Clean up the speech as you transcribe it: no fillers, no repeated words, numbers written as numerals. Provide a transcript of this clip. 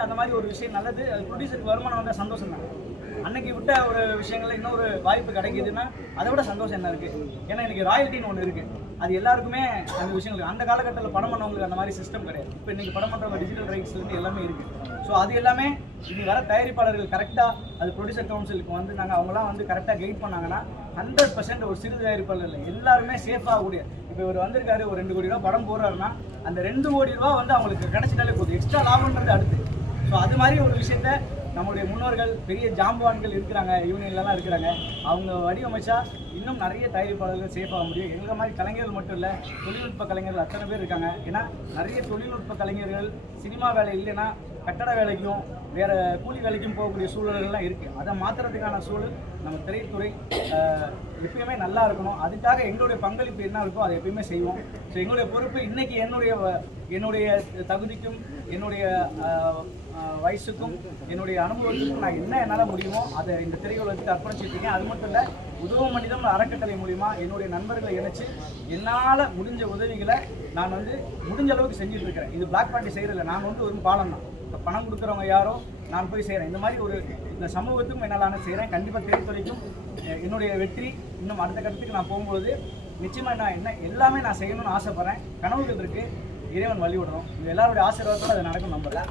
அந்த மாதிரி ஒரு விஷயம் நல்லது. அது ப்ரொடியூசருக்கு வருமானம் வந்தால் சந்தோஷம் தான். அன்னைக்கு விட்ட ஒரு விஷயங்கள்ல இன்னொரு வாய்ப்பு கிடைக்குதுன்னா அதை விட சந்தோஷம் என்ன இருக்குது? ஏன்னா இன்றைக்கி ராயல்ட்டின்னு ஒன்று இருக்குது. அது எல்லாருக்குமே அந்த விஷயங்கள் அந்த காலகட்டத்தில் படம் பண்ணவங்களுக்கு அந்த மாதிரி சிஸ்டம் கிடையாது. இப்போ இன்றைக்கி படம் பண்ணுறவங்க டிஜிட்டல் ரைட்ஸ்லேருந்து எல்லாமே இருக்குது. ஸோ அது எல்லாமே இனி வர தயாரிப்பாளர்கள் கரெக்டாக அது ப்ரொடியூசர் கவுன்சிலுக்கு வந்து அவங்களாம் வந்து கரெக்டாக கைட் பண்ணாங்கன்னா 100% ஒரு சிறு தயாரிப்பாளர் இல்லை எல்லாருமே சேஃபாக கூடிய. இப்போ இவர் வந்திருக்காரு, ஒரு 2 கோடி ரூபா படம் போடுறாருன்னா அந்த 2 கோடி ரூபா வந்து அவங்களுக்கு கிடைச்சிட்டாலே போதும். எக்ஸ்ட்ரா லாபம்ன்றது அடுத்து. ஸோ அது மாதிரி ஒரு விஷயத்த நம்முடைய முன்னோர்கள் பெரிய ஜாம்பவான்கள் இருக்கிறாங்க, யூனியன்லாம் இருக்கிறாங்க. அவங்க வடிவமைச்சா இன்னும் நிறைய தயாரிப்பாளர்கள் சேஃபாக முடியும். எங்களை மாதிரி கலைஞர்கள் மட்டும் இல்லை, தொழில்நுட்ப கலைஞர்கள் அத்தனை பேர் இருக்காங்க. ஏன்னா நிறைய தொழில்நுட்ப கலைஞர்கள் சினிமா வேலை இல்லைன்னா கட்டட வேலைக்கும் வேறு கூலி வேலைக்கும் போகக்கூடிய சூழல்கள்லாம் இருக்குது. அதை மாற்றுறதுக்கான சூழல் நம்ம திரைத்துறை எப்பயுமே நல்லா இருக்கணும். அதுக்காக எங்களுடைய பங்களிப்பு என்ன இருக்கோ அதை எப்பயுமே செய்வோம். ஸோ எங்களுடைய பொறுப்பு இன்றைக்கி என்னுடைய தகுதிக்கும் என்னுடைய வயசுக்கும் என்னுடைய அனுபவத்துக்கும் நான் என்ன என்னால் முடியுமோ அதை இந்த திரையுலகத்துக்கு அர்ப்பணிச்சிருக்கேன். அது மட்டும் இல்லை, உதவும் மனிதம் அறக்கட்டளை மூலிமா என்னுடைய நண்பர்களை இணைச்சு என்னால் முடிஞ்ச உதவிகளை நான் வந்து முடிஞ்ச அளவுக்கு செஞ்சுட்டு இருக்கிறேன். இது பிளாக் பார்ட்டி செய்கிறதில்ல, நான் வந்து ஒரு பாலம் தான். இப்போ பணம் கொடுக்குறவங்க யாரோ நான் போய் செய்கிறேன். இந்த மாதிரி இந்த சமூகத்துக்கும் என்னால் செய்கிறேன். கண்டிப்பாக திரைத்துறைக்கும் என்னுடைய வெற்றி இன்னும் அடுத்த கட்டத்துக்கு நான் போகும்போது நிச்சயமாக நான் எல்லாமே நான் செய்யணும்னு ஆசைப்பட்றேன். கனவுகள் இருக்குது, இறைவன் வழி விடணும். இது எல்லாருடைய ஆசீர்வாதத்தோடு அது நடக்கும் நம்புறேன்.